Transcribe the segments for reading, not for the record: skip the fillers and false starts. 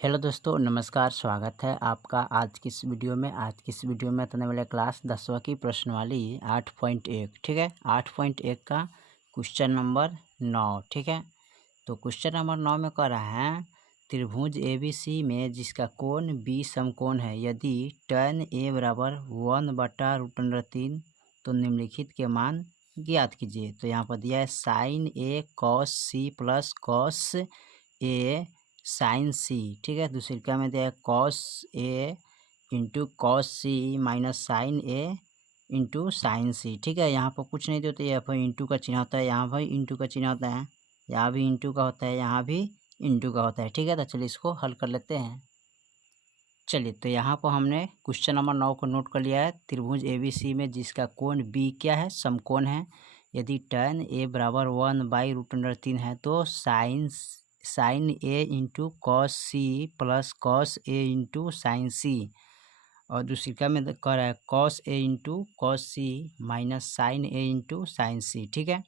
Hello दोस्तों, नमस्कार। स्वागत है आपका आज की इस वीडियो में। आज की इस वीडियो में करने वाले क्लास 10वीं की प्रश्नावली 8.1। ठीक है, 8.1 का क्वेश्चन नंबर 9। ठीक है, तो क्वेश्चन नंबर 9 में कह रहा है त्रिभुज ABC में जिसका कोण B समकोण है, यदि tan A बराबर 1/√3 तो निम्नलिखित के मान ज्ञात कीजिए। तो यहाँ पर दिया है sin A cos C plus cos A sine C. ठीक है, दूसरी में दिया है cos A into cos C minus sine A into sine C. ठीक है, यहाँ पर कुछ नहीं देते, यहाँ पर इंटू का चिन्ह होता है, यहाँ पर इंटू का चिन्ह होता है, यहाँ भी इंटू का होता है, यहाँ भी इंटू का होता है। ठीक है, तो चलिए इसको हल कर लेते हैं। चलिए, तो यहाँ पर हमने क्वेश्चन नंबर 9 को नोट कर लिया है। त्रिभुज ABC में जिसका कोण B क्या है, समकोण है, यदि tan A बराबर 1/√3 है तो sine A into cos C plus cos A into sine C, और दूसरी में कह रहा है cos A into cos C minus sine A into sine C। ठीक है,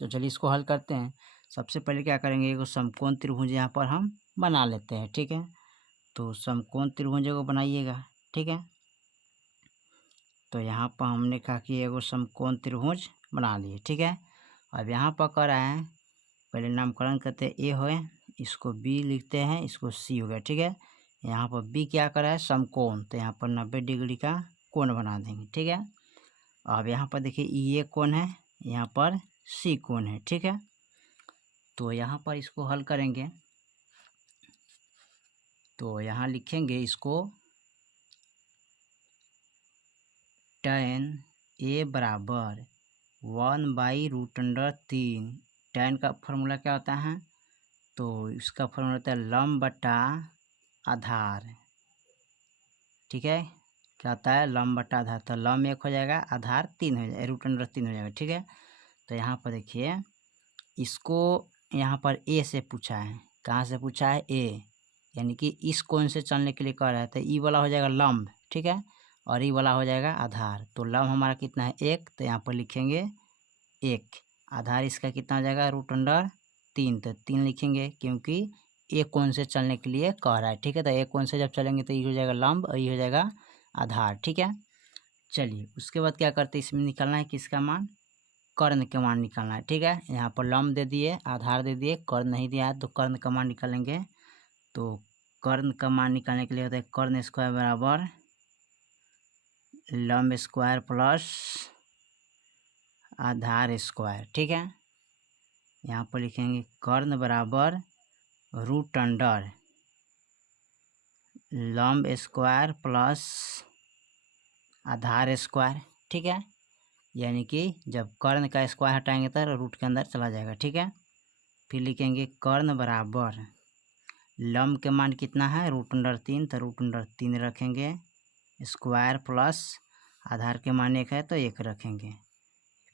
तो चलिए इसको हल करते हैं। सबसे पहले क्या करेंगे, एक समकोण त्रिभुज यहाँ पर हम बना लेते हैं। ठीक है, तो समकोण त्रिभुज को बनाइएगा। ठीक है, तो यहाँ पर हमने कहा कि एगो समकोण त्रिभुज बना लिए। ठीक है, अब यहाँ पर कह रहा है पहले नामकरण करते हैं, ए हो, इसको B लिखते हैं, इसको C हो गया। ठीक है, यहाँ पर B क्या कर रहा है, समकोण, तो यहाँ पर 90 डिग्री का कोण बना देंगे। ठीक है, अब यहाँ पर देखिए ये कोण है, यहाँ पर C कोण है। ठीक है, तो यहाँ पर इसको हल करेंगे, तो यहाँ लिखेंगे इसको tan A बराबर 1/√3। tan का फॉर्मूला क्या होता है, तो इसका फॉर्मूला होता है लंब बटा आधार। ठीक है, क्या होता है, लंब बटा आधार, तो लंब 1 हो जाएगा, आधार 3 हो जाएगा, √3 हो जाएगा। ठीक है, तो यहाँ पर देखिए इसको यहाँ पर A से पूछा है, कहाँ से पूछा है, A, यानी कि इस कोण से चलने के लिए कह रहा है, तो ई वाला हो जाएगा लंब। ठीक है, और ई वाला हो जाएगा आधार। तो लंब हमारा कितना है, 1, तो यहाँ पर लिखेंगे 1, आधार इसका कितना हो जाएगा, √3, तो 3 लिखेंगे क्योंकि एक कोण से चलने के लिए कह रहा है। ठीक है, तो एक कोण से जब चलेंगे तो ये हो जाएगा लंब और ये हो जाएगा आधार। ठीक है, चलिए उसके बाद क्या करते हैं, इसमें निकालना है किसका मान, कर्ण का मान निकालना है। ठीक है, यहाँ पर लंब दे दिए, आधार दे दिए, कर्ण नहीं दिया है, तो कर्ण का मान निकालेंगे। तो कर्ण का मान निकालने के लिए होता है कर्ण स्क्वायर बराबर लंब स्क्वायर प्लस आधार स्क्वायर। ठीक है, यहाँ पर लिखेंगे कर्ण बराबर √अंडर लंब स्क्वायर प्लस आधार स्क्वायर। ठीक है, यानी कि जब कर्ण का स्क्वायर हटाएंगे तो रूट के अंदर चला जाएगा। ठीक है, फिर लिखेंगे कर्ण बराबर लंब के मान कितना है, √3, तो √3 रखेंगे, स्क्वायर प्लस आधार के मान 1 है तो 1 रखेंगे।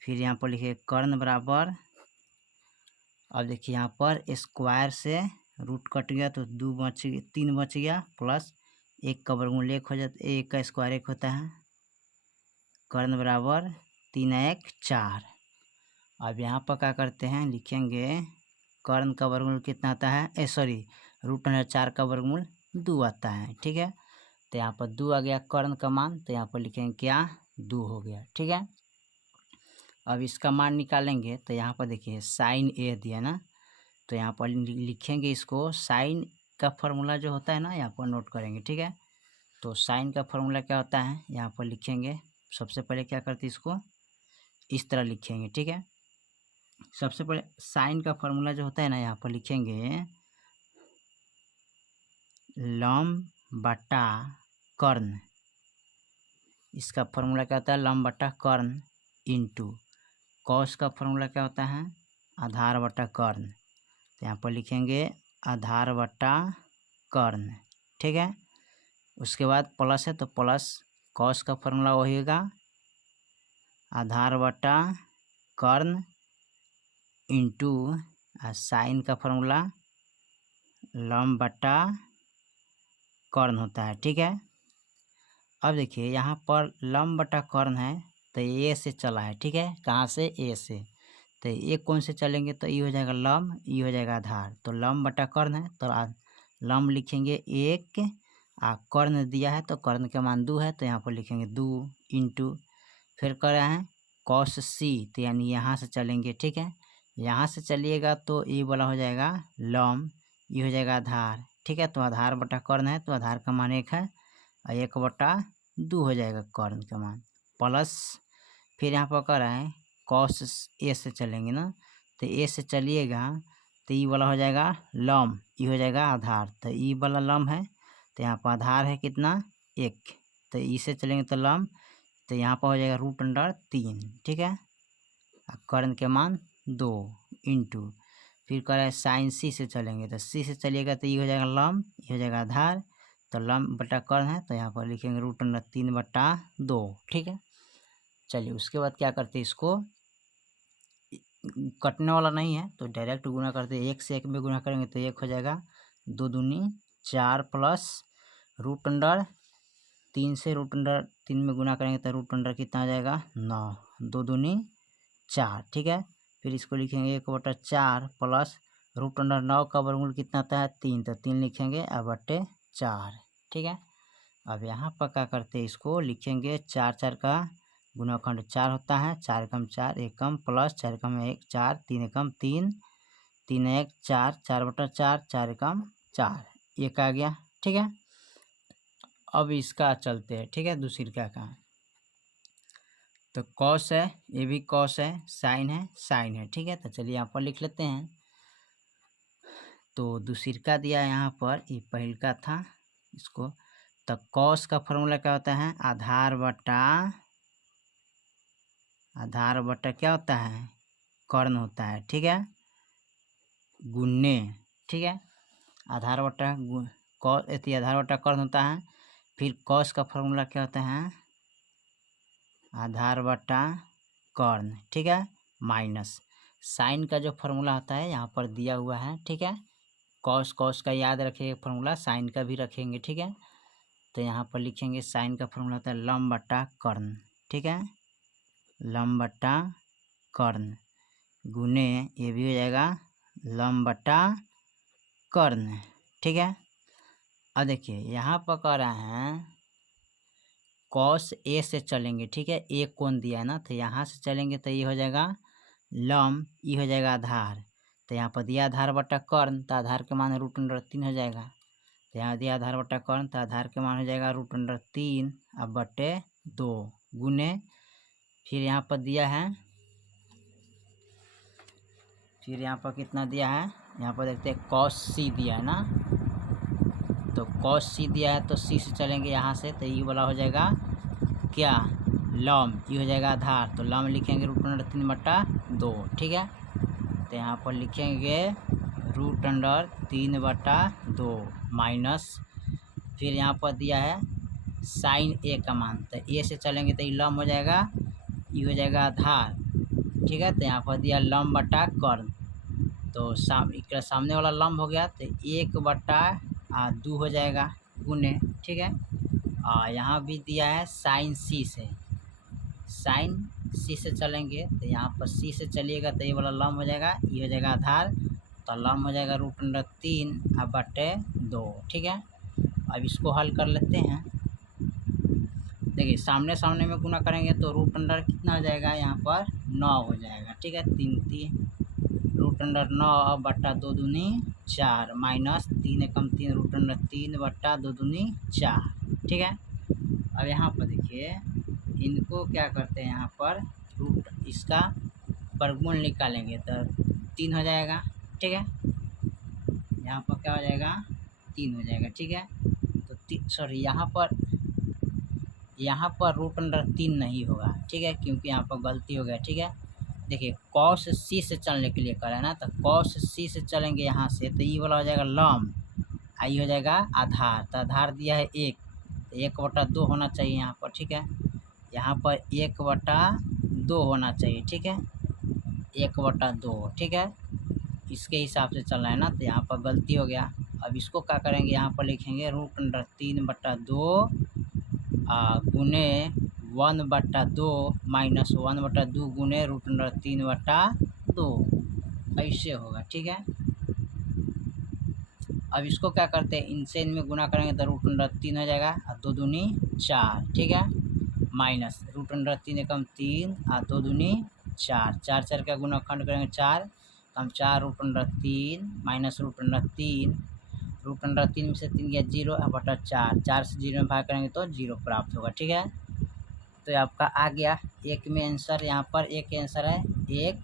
फिर यहाँ पर लिखिए कर्ण बराबर, अब देखिए यहाँ पर स्क्वायर से रूट कट गया तो 2 बच गया, 3 बच गया, प्लस 1 का वर्गमूल 1 हो जाता है, 1 का स्क्वायर 1 होता है, कर्ण बराबर 3 1 4। अब यहाँ पर क्या करते हैं, लिखेंगे कर्ण का वर्गमूल कितना आता है, √4 का वर्गमूल 2 आता है। ठीक है, तो यहाँ पर 2 आ गया कर्ण का मान, तो यहाँ पर लिखेंगे क्या, 2 हो गया। ठीक है, अब इसका मान निकालेंगे, तो यहाँ पर देखिए साइन A दिया ना, तो यहाँ पर लिखेंगे इसको, साइन का फॉर्मूला जो होता है ना, यहाँ पर नोट करेंगे। ठीक है, तो साइन का फॉर्मूला क्या होता है, यहाँ पर लिखेंगे, सबसे पहले क्या करते हैं, इसको इस तरह लिखेंगे। ठीक है, सबसे पहले साइन का फॉर्मूला जो होता है ना, यहाँ पर लिखेंगे लंब बटा कर्ण, इसका फॉर्मूला क्या होता है, लंब बटा कर्ण, इंटू कॉस का फॉर्मूला क्या होता है, आधार बटा कर्ण, तो यहाँ पर लिखेंगे आधार बटा कर्ण। ठीक है, उसके बाद प्लस है तो प्लस कॉस का फॉर्मूला वही होगा, आधार बटा कर्ण, इंटू साइन का फॉर्मूला लंब बटा कर्ण होता है। ठीक है, अब देखिए यहाँ पर लंब बटा कर्ण है तो ए से चला है। ठीक है, कहाँ से, ए से, तो एक कोण से चलेंगे तो ये हो जाएगा लंब, ये हो जाएगा आधार, तो लंब बटा कर्ण है तो लम लिखेंगे 1 कर्ण दिया है तो कर्ण का मान 2 है तो यहाँ पर लिखेंगे 2 इंटू फिर कर रहे हैं कॉस सी तो यानी यहाँ से चलेंगे, ठीक है। यहाँ से चलिएगा तो ये वाला हो जाएगा लम, ये हो जाएगा आधार, ठीक है। तो आधार बटा कर्ण है तो आधार का मान 1 है और 1/2 हो जाएगा कर्ण का मान, प्लस फिर यहाँ पर कर रहे हैं कॉस ए से चलेंगे ना, तो ए से चलिएगा तो ई वाला हो जाएगा लम, ये हो जाएगा आधार, तो ई वाला लम है तो यहाँ पर आधार है कितना 1, तो ई से चलेंगे तो लम, तो यहाँ पर हो जाएगा √3, ठीक है। कर्ण के मान 2 इंटू फिर कर रहे हैं साइन सी से चलेंगे तो सी से चलिएगा तो ये हो जाएगा लम, ये हो जाएगा आधार, तो लम बटा कर्ण है तो यहाँ पर लिखेंगे √3/2, ठीक है। चलिए उसके बाद क्या करते हैं, इसको कटने वाला नहीं है तो डायरेक्ट गुना करते हैं, 1 से 1 में गुना करेंगे तो 1 हो जाएगा, 2 दूनी 4 प्लस √3 से √3 में गुना करेंगे तो √3 कितना आ जाएगा 9, 2 दूनी 4, ठीक है। फिर इसको लिखेंगे 1/4 प्लस √9 का वर्गमूल कितना आता है 3, तो 3 लिखेंगे बटे 4, ठीक है। अब यहाँ पर क्या करते हैं, इसको लिखेंगे 4 4 का गुणाखंड 4 होता है, 4 एकम 4 एकम प्लस 4 एकम 1 4 3 एकम 3 3 1 4 4/4 4 एकम 4 1 आ गया, ठीक है। अब इसका चलते हैं, ठीक है, दूसरी का तो कॉस है, ये भी कॉस है, साइन है, ठीक है। तो चलिए यहाँ पर लिख लेते हैं, तो दूसरी का दिया है यहाँ पर, ये पहल का था इसको, तो कॉस का फॉर्मूला क्या होता है आधार बटा क्या होता है कर्ण होता है, ठीक है, गुन्ने, ठीक है। आधार बटा कर्ण होता है। फिर कॉस का फॉर्मूला क्या होता है आधार बटा कर्ण, ठीक है, माइनस साइन का जो फॉर्मूला होता है यहाँ पर दिया हुआ है, ठीक है। कॉस का याद रखिए फॉर्मूला, साइन का भी रखेंगे, ठीक है। तो यहाँ पर लिखेंगे साइन का फॉर्मूला होता है लम बटा कर्ण, ठीक है, लम बटा कर्ण गुने ये भी हो जाएगा लम बटा कर्ण, ठीक है। अब देखिए यहाँ पर कह रहे हैं कॉस ए से चलेंगे, ठीक है, ए कोण दिया है ना, तो यहाँ से चलेंगे तो ये हो जाएगा लम, ये हो जाएगा आधार, तो यहाँ पर दिया आधार बटा कर्ण तो आधार के मान √3 हो जाएगा, तो यहाँ दिया आधार बटा कर्ण तो आधार के मान हो जाएगा √3 अब बटे 2 गुने फिर यहाँ पर दिया है, फिर यहाँ पर कितना दिया है, यहाँ पर देखते हैं कॉस सी दिया है ना, तो कॉस सी दिया है तो सी से चलेंगे यहाँ से तो ये वाला हो जाएगा क्या लम, ये हो जाएगा आधार, तो लम लिखेंगे √3/2, ठीक है। तो यहाँ पर लिखेंगे √3/2 माइनस फिर यहाँ पर दिया है साइन ए का मान, तो ए से चलेंगे तो ये लम हो जाएगा, ये हो जाएगा आधार, ठीक है। तो यहाँ पर दिया लम बटा कर्ण, तो सामने वाला लम हो गया तो 1/2 हो जाएगा गुने, ठीक है। यहाँ भी दिया है साइन सी से चलेंगे तो यहाँ पर सी से चलिएगा तो ये वाला लम हो जाएगा, ये हो जाएगा आधार, तो लम हो जाएगा √3 बटे 2, ठीक है। अब इसको हल कर लेते हैं, देखिए सामने में गुना करेंगे तो √3 कितना हो जाएगा यहाँ पर 9 हो जाएगा, ठीक है, 3 √9 बटा 2 दूनी 4 माइनस 3 एकम 3 √3 बटा 2 दूनी 4, ठीक है। अब यहाँ पर देखिए इनको क्या करते हैं, यहाँ पर इसका वर्गमूल निकालेंगे तो 3 हो जाएगा, ठीक है, यहाँ पर क्या हो जाएगा 3 हो जाएगा, ठीक है। तो सॉरी यहाँ पर √3 नहीं होगा, ठीक है, क्योंकि यहाँ पर गलती हो गया, ठीक है। देखिए कॉस सी से चलने के लिए करें ना, तो कॉस सी से चलेंगे यहाँ से तो ये वाला हो जाएगा लम, आई हो जाएगा आधार, तो आधार दिया है 1, तो 1/2 होना चाहिए यहाँ पर, ठीक है, यहाँ पर 1/2 होना चाहिए, ठीक है, 1/2, ठीक है, इसके हिसाब से चलना है ना, तो यहाँ पर गलती हो गया। अब इसको क्या करेंगे, यहाँ पर लिखेंगे √3/2 गुने 1/2 माइनस 1/2 गुने √3/2 ऐसे होगा, ठीक है। अब इसको क्या करते हैं, इनसे इनमें गुना करेंगे तो रूट अंडर 3 हो जाएगा और 2 दूनी 4, ठीक है, माइनस रूट अंडर 3 एकम 3 और 2 दूनी 4, 4 4 का गुणनखंड करेंगे 4, कम 4 root under 3 minus root under 3, root under 3 में से 3 गया 0 और बटा 4, 4 से 0 में भाग करेंगे तो 0 प्राप्त होगा, ठीक है। तो आपका आ गया एक में आंसर, यहाँ पर एक आंसर है 1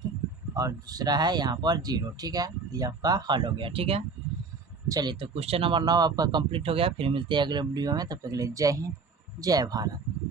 और दूसरा है यहाँ पर 0, ठीक है। ये आपका हल हो गया, ठीक है। चलिए तो क्वेश्चन नंबर 9 आपका कंप्लीट हो गया। फिर मिलते हैं अगले वीडियो में, तब तक के लिए जय हिंद, जय भारत।